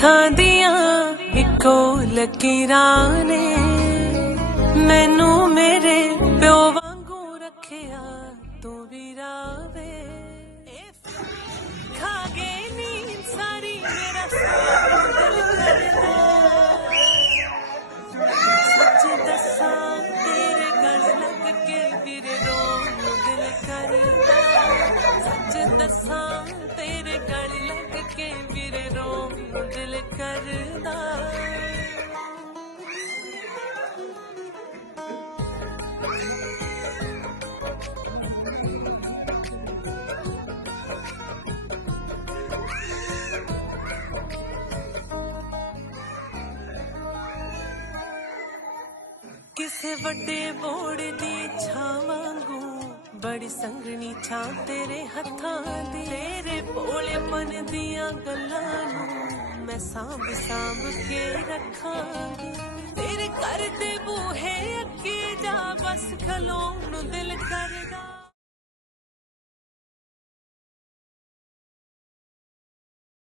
हथां दियां इको लकीरां ने मैनू मेरे प्यो वांगू रखिया तू भी रावे खा गई नींद सारी मेरा सारा दिल करदा सच दसां तेरे गल लग के फिर रोन दिल करदा सच दसां तेरे गल लग के फिर रोन दिल करदा किसे वड्डे बोड़ दी छां वांगू बड़ी संगनी छां तेरे हत्थां दी तेरे भोलेपन दियां गल्लां नू मैं सांभ सांभ के रखांगी तेरे घर दे बूहे अगे जा बस खलोन दिल करदा